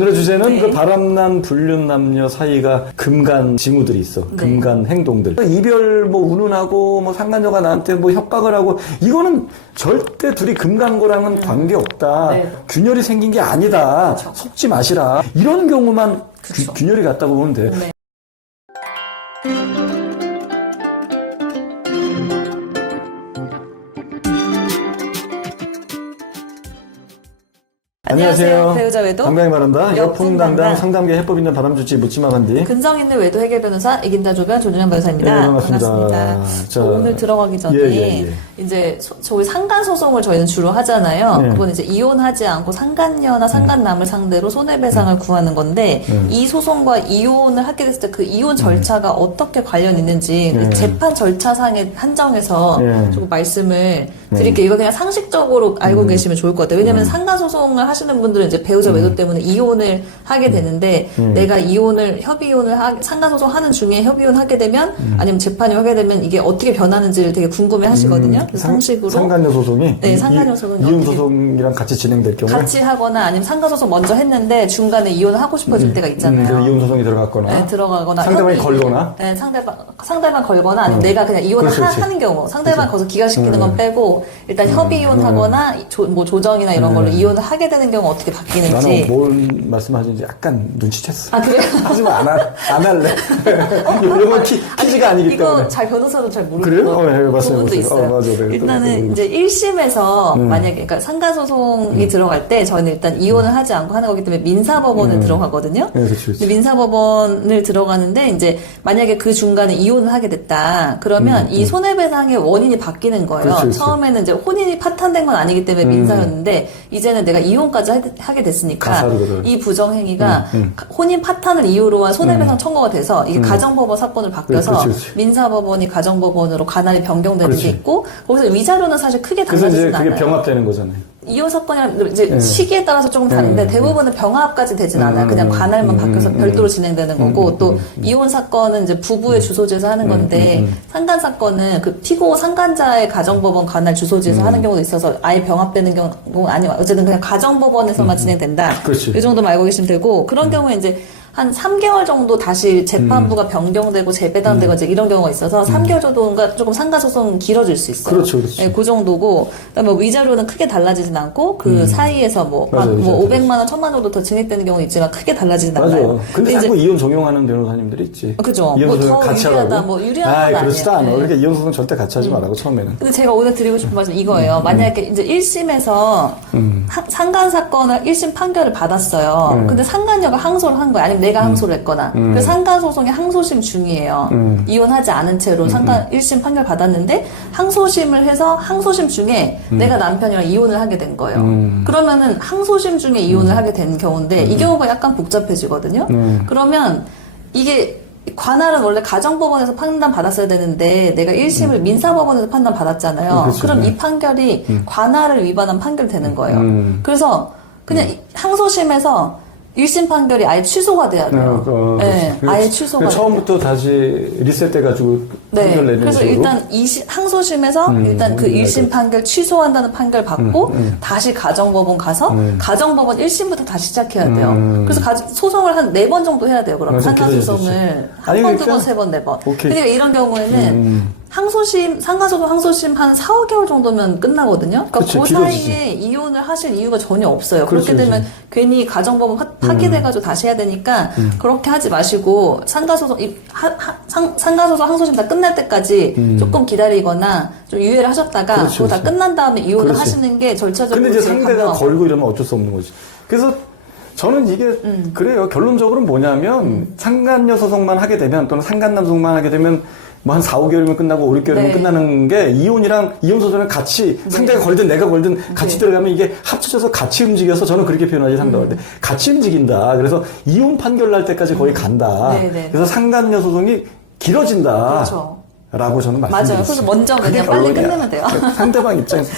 오늘의 주제는 네. 그 바람난 불륜 남녀 사이가 금간 징후들이 있어. 네. 금간 행동들. 이별 뭐 운운하고 뭐 상간녀가 나한테 뭐 협박을 하고 이거는 절대 둘이 금간거랑은 관계없다. 네. 균열이 생긴 게 아니다. 그렇죠. 속지 마시라. 이런 경우만 그렇죠. 균열이 같다고 보면 돼. 네. 안녕하세요. 배우자 외도 건강히 바란다. 여풍당당 여풍당당 상담계 해법 있는 바람주치 묻지마반디. 근성 있는 외도 해결 변호사 이긴다 조변 조준현 변호사입니다. 네, 반갑습니다. 자, 오늘 들어가기 전에 예. 이제 저희 상간 소송을 저희는 주로 하잖아요. 네. 그건 이제 이혼하지 않고 상간녀나 상간남을 상대로 손해배상을 구하는 건데 이 소송과 이혼을 하게 됐을 때 그 이혼 절차가 어떻게 관련 있는지 그 재판 절차상에 한정해서 조금 말씀을 드릴게요. 이거 그냥 상식적으로 알고 계시면 좋을 것 같아요. 왜냐면 상간 소송을 하시는 분들은 이제 배우자 외도 때문에 이혼을 하게 되는데 내가 협의 이혼을 상간 소송 하는 중에 협의 이혼 하게 되면 아니면 재판이 하게 되면 이게 어떻게 변하는지를 되게 궁금해 하시거든요. 상식으로 상간녀 소송이 네, 상간녀 소송이 이혼 어떻게 소송이랑 같이 진행될 경우에 같이 하거나 아니면 상간 소송 먼저 했는데 중간에 이혼을 하고 싶어질 때가 있잖아요. 그래서 이혼 소송이 들어갔거나 네, 들어가거나 상대방이 협의- 걸거나 네, 상대방 걸거나 아니면 내가 그냥 이혼을 그렇지. 하는 경우 상대방 거기서 기각시키는 건 빼고 일단 협의 이혼하거나 뭐 조정이나 이런 걸로 이혼을 하게 되는 경우 어떻게 바뀌는지 나는 뭘 말씀하시는지 약간 눈치챘어. 아 그래요? 하지만 안 할래. 이런 건 퀴즈가 아니기 이거 때문에. 잘 변호사도 잘 모르고 그래요? 네, 맞아요, 부분도 맞아요. 있어요. 맞아요. 네, 일단은 또, 이제 1심에서 만약에 그러니까 상간 소송이 들어갈 때 저희는 일단 이혼을 하지 않고 하는 거기 때문에 민사법원을 들어가거든요. 네, 그렇죠. 근데 민사법원을 들어가는데 이제 만약에 그 중간에 이혼을 하게 됐다. 그러면 이 손해배상의 원인이 바뀌는 거예요. 그렇죠. 처음에는 이제 혼인이 파탄된 건 아니기 때문에 민사였는데 이제는 내가 이혼까지 하게 됐으니까 가사로거든. 이 부정행위가 혼인 파탄을 이유로 한 손해배상 청구가 돼서 이게 가정법원 사건을 바뀌어서 그렇지. 민사법원이 가정법원으로 관할이 변경되는 그렇지. 게 있고 거기서 위자료는 사실 크게 그래서 이제 달라지진 그게 않아요. 병합되는 거잖아요. 이혼 사건이랑 이제 시기에 따라서 조금 다른데 대부분은 병합까지 되진 않아요. 그냥 관할만 바뀌어서 별도로 진행되는 거고 또 이혼 사건은 이제 부부의 주소지에서 하는 건데 상간 사건은 그 피고 상간자의 가정법원 관할 주소지에서 하는 경우도 있어서 아예 병합되는 경우 아니면 어쨌든 그냥 가정법원에서만 진행된다. 그렇지. 이 정도만 알고 계시면 되고 그런 경우에 이제 한 3개월 정도 다시 재판부가 변경되고 재배당되고 이제 이런 경우가 있어서 3개월 정도가 조금 상가소송은 길어질 수 있어요. 그렇죠. 네, 그 정도고, 그다음에 위자료는 크게 달라지진 않고 그 사이에서 맞아요, 뭐 위자료 500만 원, 1000만 원 정도 더 증액되는 경우 있지만 크게 달라지진 맞아. 않아요. 근데 자꾸 이혼 종용하는 변호사님들이 있지. 그죠. 이혼 뭐 소송 더 같이 유리하다, 하라고. 뭐 유리한 건 그렇지도 아니에요. 않아. 네. 그러니까 이혼 소송 절대 같이 하지 말라고 처음에는. 근데 제가 오늘 드리고 싶은 말씀 이거예요. 만약에 이제 1심에서 상간 사건을 1심 판결을 받았어요. 근데 상간녀가 항소를 한 거야. 아니면 내가 항소를 했거나. 그래서 상간 소송이 항소심 중이에요. 이혼하지 않은 채로 상간 1심 판결 받았는데 항소심을 해서 항소심 중에 내가 남편이랑 이혼을 하게 된 거예요. 그러면은 항소심 중에 이혼을 하게 된 경우인데 이 경우가 약간 복잡해지거든요. 그러면 이게 관할은 원래 가정법원에서 판단 받았어야 되는데 내가 1심을 민사법원에서 판단 받았잖아요. 그렇죠. 그럼 이 판결이 관할을 위반한 판결이 되는 거예요. 그래서 그냥 항소심에서 1심 판결이 아예 취소가 돼야 돼요. 네, 아예 취소가 돼요. 처음부터 다시 리셋돼가지고 판결 내는 그래서 식으로. 일단 항소심에서 일단 그 1심 판결 취소한다는 판결 받고 다시 가정법원 가서 가정법원 1심부터 다시 시작해야 돼요. 그래서 소송을 한 4번 정도 해야 돼요. 그럼 맞아, 상가소송을 한 번, 두 번, 세 번, 네 번. 오케이. 그러니까 이런 경우에는 상가소송 항소심 한 4, 5개월 정도면 끝나거든요. 그러니까 그치, 그 길어지지. 사이에 이혼을 하실 이유가 전혀 없어요. 그렇지, 그렇게 되면 그렇지. 괜히 가정법원 파기돼가지고 다시 해야 되니까 그렇게 하지 마시고 상가소송 항소심 다 끝날 때까지 조금 기다리거나 좀 유예를 하셨다가 그렇지, 그거 다 그렇지. 끝난 다음에 이혼을 그렇지. 하시는 게 절차적으로 근데 이제 제일 상대가 간단하고. 걸고 이러면 어쩔 수 없는 거지. 그래서 저는 이게 그래요. 결론적으로 뭐냐면 상간녀 소송만 하게 되면 또는 상간남 소송만 하게 되면 뭐 한 4, 5개월이면 끝나고 5, 6개월이면 네. 끝나는 게 이혼이랑 이혼 소송이랑 같이 상대가 걸든 내가 걸든 같이 들어가면 이게 합쳐져서 같이 움직여서 저는 그렇게 표현하지 상담할 때 같이 움직인다. 그래서 이혼 판결 날 때까지 거의 간다. 네, 네. 그래서 상간녀 소송이 길어진다. 그렇죠. 라고 저는 말씀드렸어요. 맞아요. 그래서 먼저 그냥 빨리 끝내면 돼요. 상대방 입장에서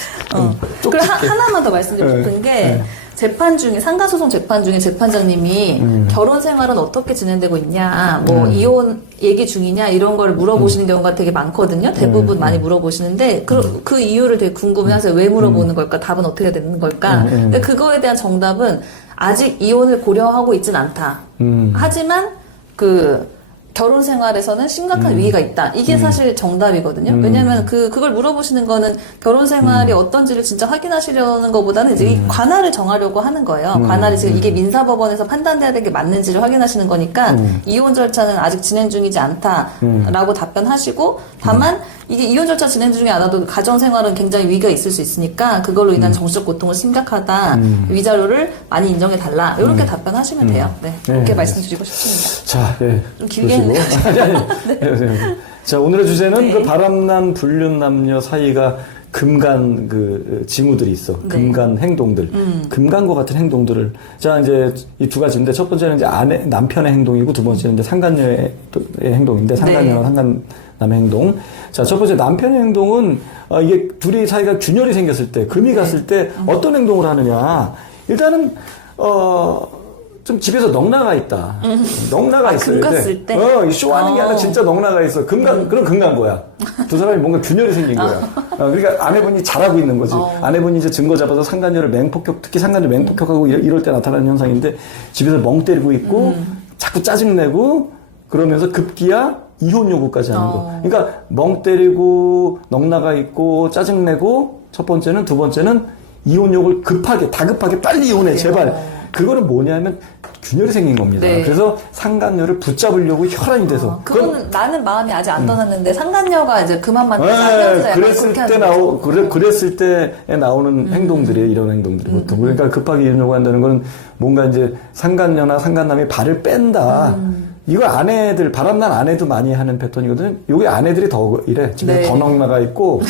그리고 하나만 더 말씀드리고 싶은 게 재판 중에 상가소송 재판 중에 재판장님이 결혼 생활은 어떻게 진행되고 있냐, 뭐 이혼 얘기 중이냐 이런 걸 물어보시는 경우가 되게 많거든요. 대부분 많이 물어보시는데 그 이유를 되게 궁금해하세요. 왜 물어보는 걸까? 답은 어떻게 되는 걸까? 근데 그거에 대한 정답은 아직 이혼을 고려하고 있진 않다. 하지만 결혼 생활에서는 심각한 위기가 있다. 이게 사실 정답이거든요. 왜냐면 그걸 물어보시는 거는 결혼 생활이 어떤지를 진짜 확인하시려는 것보다는 이제 이 관할을 정하려고 하는 거예요. 관할이 지금 이게 민사법원에서 판단돼야 되는 게 맞는지를 확인하시는 거니까 이혼 절차는 아직 진행 중이지 않다라고 답변하시고 다만 이게 이혼 절차 진행 중에 않아도 가정 생활은 굉장히 위기가 있을 수 있으니까 그걸로 인한 정신적 고통은 심각하다. 위자료를 많이 인정해 달라. 이렇게 답변하시면 돼요. 네. 그렇게 말씀드리고 싶습니다. 자, 예. 좀 길게 했네요. 네. 자, 오늘의 주제는 그 바람난 불륜 남녀 사이가 금간 징후들이 있어. 금간 행동들. 금간과 같은 행동들을. 자, 이제 이 두 가지인데 첫 번째는 이제 남편의 행동이고 두 번째는 이제 상간녀의 행동인데 상간녀와 상간남의 행동. 자, 첫 번째 남편의 행동은 이게 둘이 사이가 균열이 생겼을 때, 금이 갔을 때 어떤 행동을 하느냐. 일단은 좀 집에서 넉나가 있다. 넉나가 있어요. 금 갔을 때? 쇼하는 게 아니라 진짜 넉나가 있어. 그럼 금간 거야. 두 사람이 뭔가 균열이 생긴 거야. 그러니까 아내분이 잘하고 있는 거지. 아내분이 이제 증거 잡아서 상간녀를 특히 상간녀 맹폭격하고 이럴 때 나타나는 현상인데 집에서 멍 때리고 있고 자꾸 짜증내고 그러면서 급기야 이혼 요구까지 하는 거. 그러니까 멍 때리고 넉나가 있고 짜증내고 첫 번째는 두 번째는 이혼 요구를 다급하게 빨리 이혼해 제발. 그거는 뭐냐면 균열이 생긴 겁니다. 네. 그래서 상간녀를 붙잡으려고 혈안이 돼서. 그거는 나는 마음이 아직 안 떠났는데 상간녀가 이제 그만 만나서 그랬을 때에 나오는 행동들이에요. 이런 행동들이 보통. 그러니까 급하게 이혼 요구한다는 건 뭔가 이제 상간녀나 상간남이 발을 뺀다. 이거 바람난 아내도 많이 하는 패턴이거든요. 요게 아내들이 더 이래. 집에 더 넉나가 있고,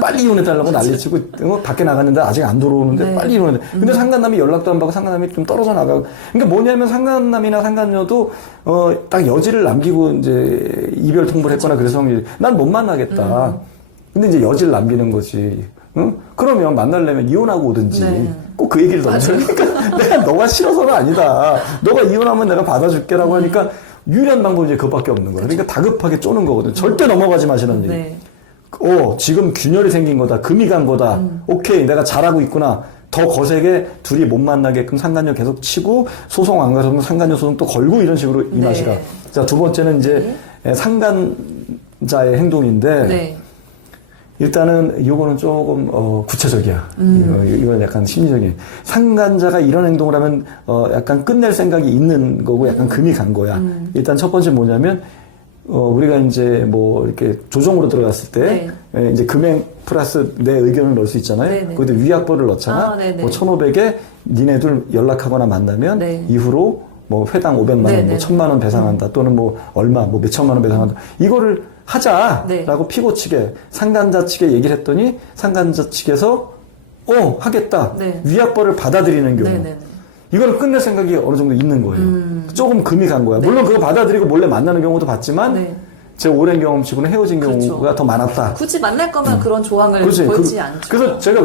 빨리 이혼해달라고 난리치고, 밖에 나갔는데 아직 안 들어오는데 빨리 이혼해. 근데 상간남이 연락도 안 받고 상간남이 좀 떨어져 나가고. 그러니까 뭐냐면 상간남이나 상간녀도, 딱 여지를 남기고 이제 이별 통보를 했거나 그래서 난 못 만나겠다. 근데 이제 여지를 남기는 거지. 응? 그러면 만나려면 이혼하고 오든지. 꼭 그 얘기를 던져. 그러니까 내가 너가 싫어서는 아니다. 너가 이혼하면 내가 받아줄게라고 하니까 유일한 방법이 이제 그것밖에 없는 거야. 그러니까 다급하게 쪼는 거거든. 절대 넘어가지 마시는 얘기. 지금 균열이 생긴 거다. 금이 간 거다. 오케이, 내가 잘하고 있구나. 더 거세게 둘이 못 만나게끔 상간녀 계속 치고 소송 안 가서 상간녀 소송 또 걸고 이런 식으로 임하시라. 자, 두 번째는 이제 상간자의 행동인데 일단은 이거는 조금 구체적이야. 이건 약간 심리적인. 상간자가 이런 행동을 하면 약간 끝낼 생각이 있는 거고 약간 금이 간 거야. 일단 첫 번째 뭐냐면 우리가 이제 뭐 이렇게 조정으로 들어갔을 때 이제 금액 플러스 내 의견을 넣을 수 있잖아요. 거기다 위약보를 넣잖아. 뭐 1,500에 니네들 연락하거나 만나면 이후로 뭐 회당 500만 원, 뭐 1,000만 원 배상한다. 또는 뭐 얼마, 뭐 몇천만 원 배상한다. 이거를 하자라고 피고 측에 상간자 측에 얘기를 했더니 상간자 측에서 하겠다. 위약보를 받아들이는 경우. 이거를 끝낼 생각이 어느 정도 있는 거예요. 조금 금이 간 거야. 물론 그거 받아들이고 몰래 만나는 경우도 봤지만 제 오랜 경험치고는 헤어진 경우가 더 많았다. 굳이 만날 거면 그런 조항을 걸지 않죠. 그래서 제가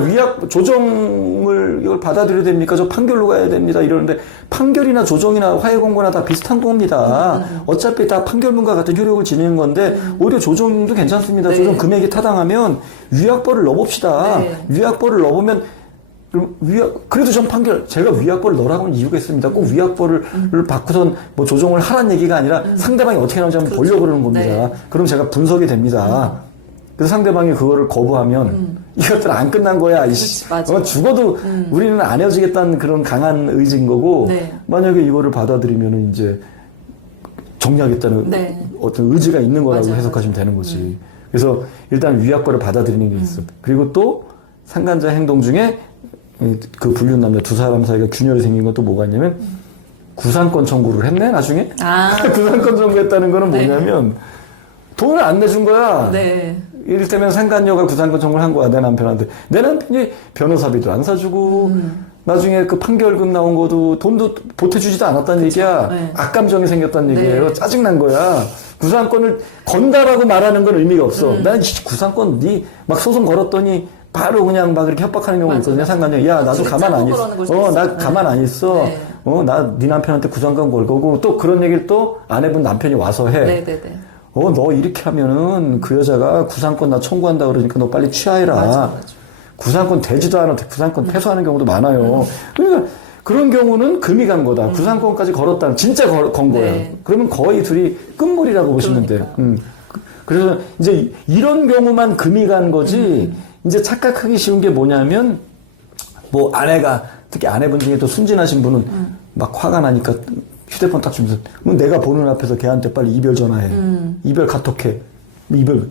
조정을 이걸 받아들여야 됩니까? 저 판결로 가야 됩니다. 이러는데 판결이나 조정이나 화해 공고나 다 비슷한 겁니다. 어차피 다 판결문과 같은 효력을 지니는 건데 오히려 조정도 괜찮습니다. 조정 금액이 타당하면 위약보를 넣어봅시다. 위약보를 넣어보면 그래도 전 제가 위약보를 넣으라고 하는 이유가 있습니다. 꼭 위약보를 받고선 뭐 조정을 하라는 얘기가 아니라 상대방이 어떻게 나오는지 한번 보려고 그러는 겁니다. 그럼 제가 분석이 됩니다. 그래서 상대방이 그거를 거부하면 이것들 안 끝난 거야. 죽어도 우리는 안 헤어지겠다는 그런 강한 의지인 거고 만약에 이거를 받아들이면 이제 정리하겠다는 어떤 의지가 있는 거라고 해석하시면 되는 거지. 그래서 일단 위약보를 받아들이는 게 있어. 그리고 또 상간자 행동 중에 그 불륜 남녀 두 사람 사이가 균열이 생긴 것도 뭐가 있냐면 구상권 청구를 했네 나중에. 구상권 청구했다는 거는 뭐냐면 돈을 안 내준 거야. 이를테면 상간녀가 구상권 청구를 한 거야 내 남편한테. 내 남편이 변호사비도 안 사주고 나중에 그 판결금 나온 것도 돈도 보태주지도 않았다는 얘기야. 악감정이 생겼다는 얘기예요. 짜증난 거야. 구상권을 건다라고 말하는 건 의미가 없어. 난 구상권 막 소송 걸었더니 바로 그냥 막 이렇게 협박하는 경우가 있거든요, 상간녀. 야, 나도 가만 안 있어. 나 가만 안 있어. 나 네 남편한테 구상권 걸 거고, 또 그런 얘기를 또 아내분 남편이 와서 해. 너 이렇게 하면은 그 여자가 구상권 나 청구한다 그러니까 너 빨리 취하해라. 구상권 되지도 않아. 구상권 패소하는 경우도 많아요. 그러니까 그런 경우는 금이 간 거다. 구상권까지 걸었다. 진짜 건 거예요. 네. 그러면 거의 둘이 끝물이라고 보시면 돼요. 그래서 이제 이런 경우만 금이 간 거지, 이제 착각하기 쉬운 게 뭐냐면, 뭐 아내가, 특히 아내분 중에 또 순진하신 분은 막 화가 나니까 휴대폰 딱 주면서, 뭐 내가 보는 앞에서 걔한테 빨리 이별 전화해. 이별 카톡해. 이별.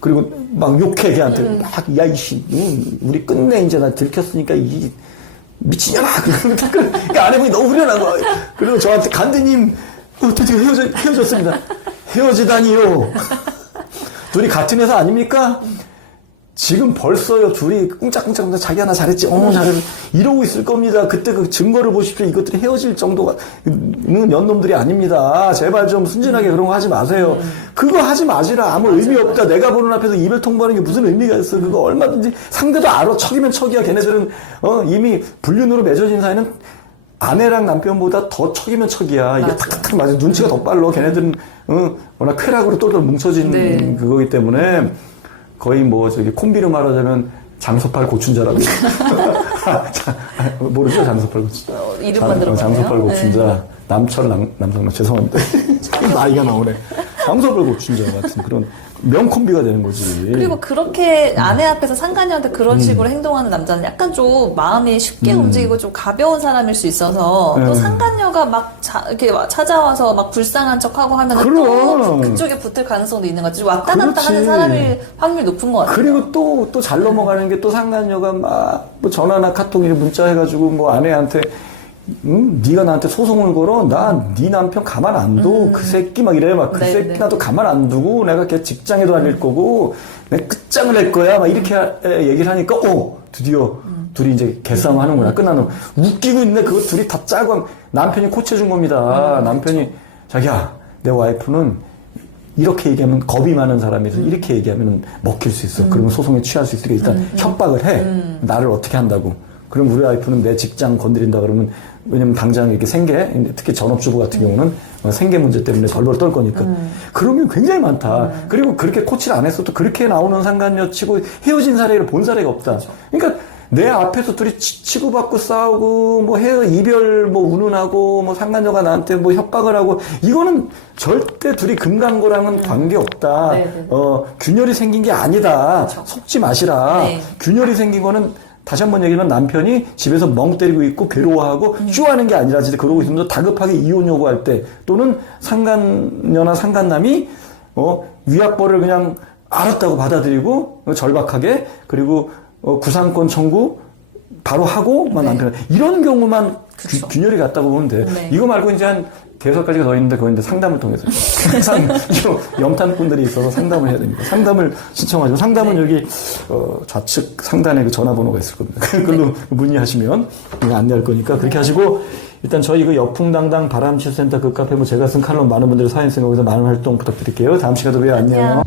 그리고 막 욕해, 걔한테. 막, 야, 이씨, 우리 끝내, 이제 나 들켰으니까, 이 미친년아! 그러니까 아내분이 너무 후련한 거야. 그리고 저한테 간드님, 드디어 헤어졌습니다. 헤어지다니요. 둘이 같은 회사 아닙니까? 지금 벌써요, 둘이 꿍짝꿍짝 자기 하나 잘했지, 잘했지. 이러고 있을 겁니다. 그때 그 증거를 보십시오. 이것들이 헤어질 정도가, 연놈들이 아닙니다. 제발 좀 순진하게 그런 거 하지 마세요. 그거 하지 마시라. 아무 의미 없다. 내가 보는 앞에서 이별 통보하는 게 무슨 의미가 있어. 그거 얼마든지 상대도 알아. 척이면 척이야. 걔네들은, 이미 불륜으로 맺어진 사이는 아내랑 남편보다 더 척이면 척이야. 이게 탁탁탁 맞아. 눈치가 더 빨라. 걔네들은, 워낙 쾌락으로 똘똘 뭉쳐진 네. 그거기 때문에, 거의 뭐 저기 콤비로 말하자면 장소팔 고춘자라고 모르죠? 장소팔 고춘자. 이름만 들어봤네요. 장소팔 고춘자. 네. 남철 남성만 죄송합니다. 나이가 나오네. 장소팔 고춘자 같은 그런 명콤비가 되는 거지. 그리고 그렇게 아내 앞에서 상간녀한테 그런 식으로 행동하는 남자는 약간 좀 마음이 쉽게 움직이고 좀 가벼운 사람일 수 있어서 또 상간녀가 막 이렇게 찾아와서 막 불쌍한 척하고 하면 또 그쪽에 붙을 가능성도 있는 것 같아요. 왔다 갔다 그렇지. 하는 사람일 확률이 높은 것 같아요. 그리고 또 잘 넘어가는 게 또 상간녀가 막 뭐 전화나 카톡이나 문자 해가지고 뭐 아내한테 네가 나한테 소송을 걸어? 나 네 남편 가만 안 둬. 그 새끼 막 이래. 막 그 네, 새끼 네. 나도 가만 안 두고 내가 걔 직장에도 다닐 거고 내가 끝장을 낼 거야. 막 이렇게 얘기를 하니까 드디어 둘이 이제 개싸움 하는구나. 끝나는 웃기고 있네. 그거 둘이 다 짜고 남편이 코치해준 겁니다. 남편이 자기야 내 와이프는 이렇게 얘기하면 겁이 많은 사람이서 이렇게 얘기하면 먹힐 수 있어. 그러면 소송에 취할 수 있으니까 일단 협박을 해. 나를 어떻게 한다고. 그럼 우리 와이프는 내 직장 건드린다 그러면 왜냐면 당장 이렇게 생계, 특히 전업주부 같은 경우는 생계 문제 때문에 벌벌 떨 거니까. 그러면 굉장히 많다. 그리고 그렇게 코치를 안 했어도 그렇게 나오는 상간녀 치고 헤어진 사례를 본 사례가 없다. 그러니까 내 앞에서 둘이 치고받고 싸우고 뭐 이별 뭐 운운하고 뭐 상간녀가 나한테 뭐 협박을 하고 이거는 절대 둘이 금강고랑은 관계 없다. 균열이 생긴 게 아니다. 그렇죠. 속지 마시라. 네. 균열이 생긴 거는 다시 한 번 얘기하면 남편이 집에서 멍 때리고 있고 괴로워하고 쇼하는 게 아니라 진짜 그러고 있으면 다급하게 이혼 요구할 때 또는 상간녀나 상간남이 위약벌을 그냥 알았다고 받아들이고 절박하게 그리고 구상권 청구 바로 하고 막 남편 이런 경우만 그쵸. 균열이 갔다고 보면 돼. 네. 이거 말고 이제 한 5가지가 더 있는데 그거 이제 상담을 통해서 항상 염탄꾼들이 있어서 상담을 해야 됩니다. 상담을 신청하시면 상담은 여기 좌측 상단에 그 전화번호가 있을 겁니다. 그걸로 문의하시면 안내할 거니까 그렇게 하시고 일단 저희 그 여풍당당 바람치유센터 그 카페 뭐 제가 쓴 칼럼 많은 분들이 사연 쓰는 거기서 많은 활동 부탁드릴게요. 다음 시간에 봬요. 안녕.